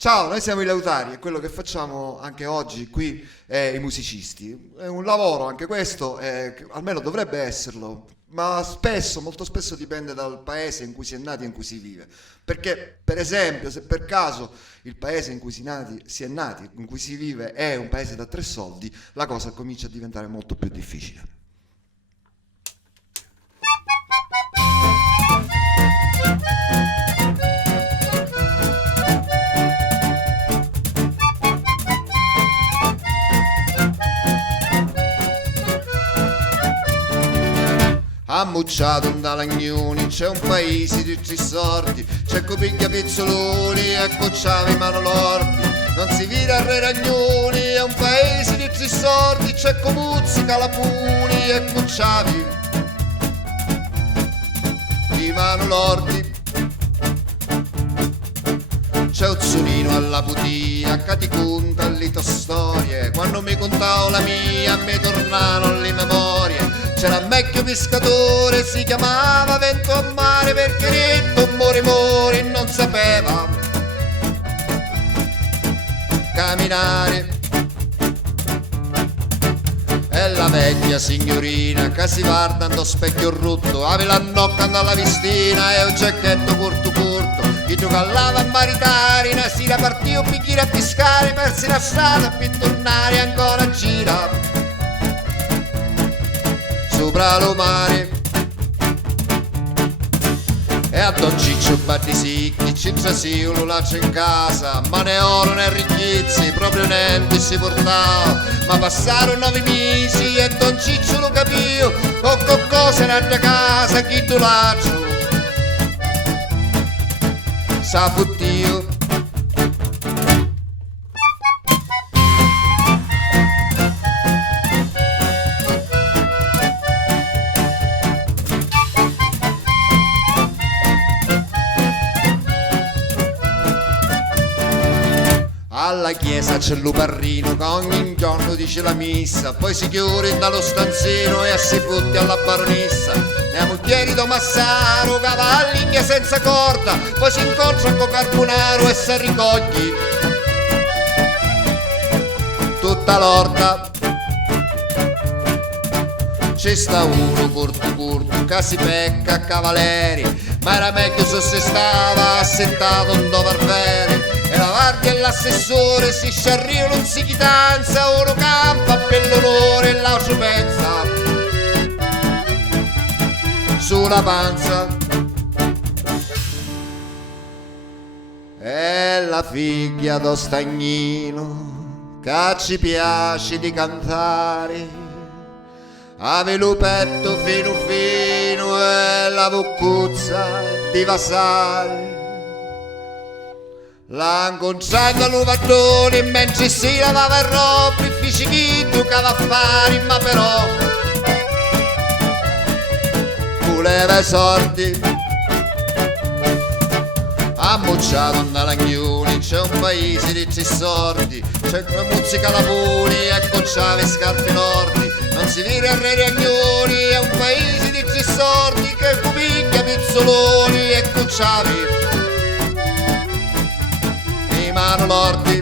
Ciao, noi siamo i Lautari e quello che facciamo anche oggi qui è i musicisti. È un lavoro anche questo, che almeno dovrebbe esserlo, ma spesso, molto spesso dipende dal paese in cui si è nati e in cui si vive. Perché, per esempio, se per caso il paese in cui si è nati, in cui si vive, è un paese da tre soldi, la cosa comincia a diventare molto più difficile. Ammucciato da Lagnoni, c'è un paese di tre sordi, c'è chi piglia pizzoloni e cocciava i manolordi. Non si vira a Re Ragnoni, è un paese di tre sordi, c'è chi muzzica la puni e cocciavi i manolordi. C'è Uzzolino alla putia che ti conta le tue storie, quando mi contavo la mia mi tornano le memorie. C'era un vecchio pescatore, si chiamava Vento a Mare, perché detto more non sapeva camminare. E la vecchia signorina che si guarda allo specchio rotto, aveva la nocca alla vistina e un giacchetto corto corto. Chi giocava a maritare, una sera partì un bicchiere a pescare, persi la strada per tornare ancora a gira sopra lo mare. E a Don Ciccio Battisicchi c'entra solo là c'è in casa, ma né oro né ricchezze, proprio niente si portava. Ma passarono 9 mesi e Don Ciccio lo capì, con cosa era da casa, chi tu laccio sa fottio. Alla chiesa c'è l'uparrino che ogni giorno dice la messa, poi si chiude dallo stanzino e si fotte alla baronessa. E a mucchieri do Massaro, cavalli senza corda, poi si incontra con Carbonaro e si ricogli tutta l'orda. C'è sta uno corto che si pecca a cavalieri, ma era meglio se si stava assentato un dovarvere. E la guardia e l'assessore si sciarriano in sichitanza, uno campa per l'onore e l'altro pensa sulla panza. E la figlia do Stagnino che ci piace di cantare, ave lo petto fino fino e la boccuzza di vasare. La incontrando all'uvattone mentre si lavava il roba, il ficichito che va a fare, ma però voleva i sordi. Ammucciato da Lagnoni, c'è un paese di tre sordi, c'è una musica la puni e cocciava i scarpe nordi. Non si vira a Re Ragnoni, è un paese di tre sordi, che piglia pizzoloni e cocciavi i manolordi.